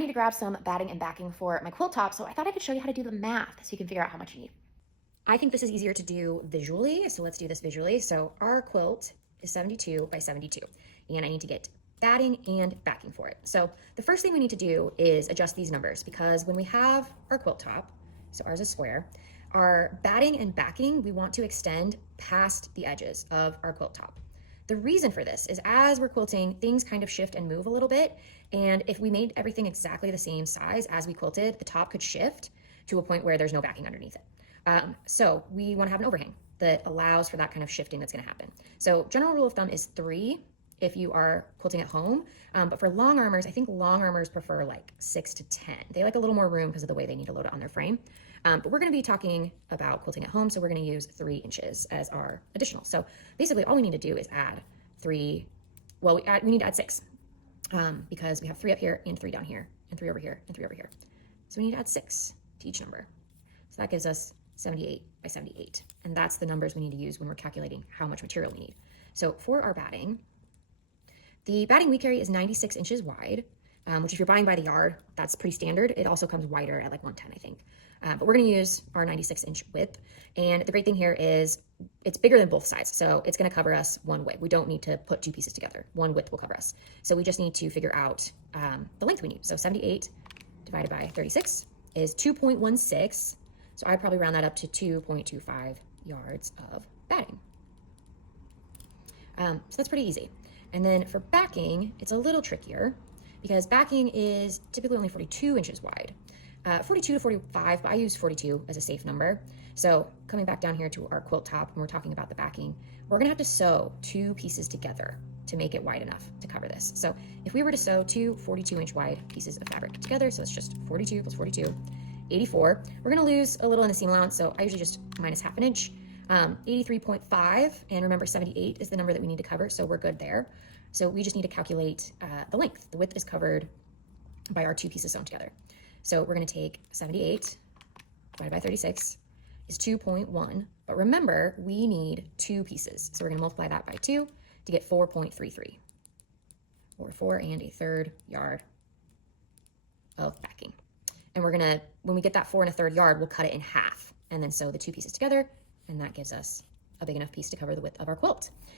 need to grab some batting and backing for my quilt top, so I thought I could show you how to do the math so you can figure out how much you need. I think this is easier to do visually, so let's do this visually. So our quilt is 72 by 72, and I need to get batting and backing for it. So the first thing we need to do is adjust these numbers, because when we have our quilt top, so ours is square, our batting and backing, we want to extend past the edges of our quilt top. The reason for this is as we're quilting, things kind of shift and move a little bit, and if we made everything exactly the same size as we quilted, the top could shift to a point where there's no backing underneath it. So we want to have an overhang that allows for that kind of shifting that's going to happen. So general rule of thumb is 3 if you are quilting at home, but for long armors, I think long armors prefer like 6 to 10. They like a little more room because of the way they need to load it on their frame. But we're going to be talking about quilting at home, so we're going to use 3 inches as our additional. So basically all we need to do is add 3, well, we need to add 6 because we have 3 up here and 3 down here and 3 over here and 3 over here. So we need to add 6 to each number. So that gives us 78 by 78. And that's the numbers we need to use when we're calculating how much material we need. So for our batting, the batting we carry is 96 inches wide, which if you're buying by the yard, that's pretty standard. It also comes wider at like 110, I think. But we're going to use our 96-inch width. And the great thing here is it's bigger than both sides. So it's going to cover us one way. We don't need to put 2 pieces together. One width will cover us. So we just need to figure out the length we need. So 78 divided by 36 is 2.16. So I'd probably round that up to 2.25 yards of batting. So that's pretty easy. And then for backing, it's a little trickier because backing is typically only 42 inches wide. 42 to 45, but I use 42 as a safe number. So coming back down here to our quilt top, when we're talking about the backing, we're gonna have to sew 2 pieces together to make it wide enough to cover this. So if we were to sew 2 42-inch wide pieces of fabric together, so it's just 42 plus 42, 84. We're gonna lose a little in the seam allowance, so I usually just minus half an inch. 83.5, and remember 78 is the number that we need to cover, so we're good there. So we just need to calculate the length. The width is covered by our 2 pieces sewn together. So we're gonna take 78 divided by 36 is 2.1, but remember, we need 2 pieces. So we're gonna multiply that by 2 to get 4.33, or 4 1/3 yard of backing. And we're gonna, when we get that 4 1/3 yard, we'll cut it in half and then sew the 2 pieces together, and that gives us a big enough piece to cover the width of our quilt.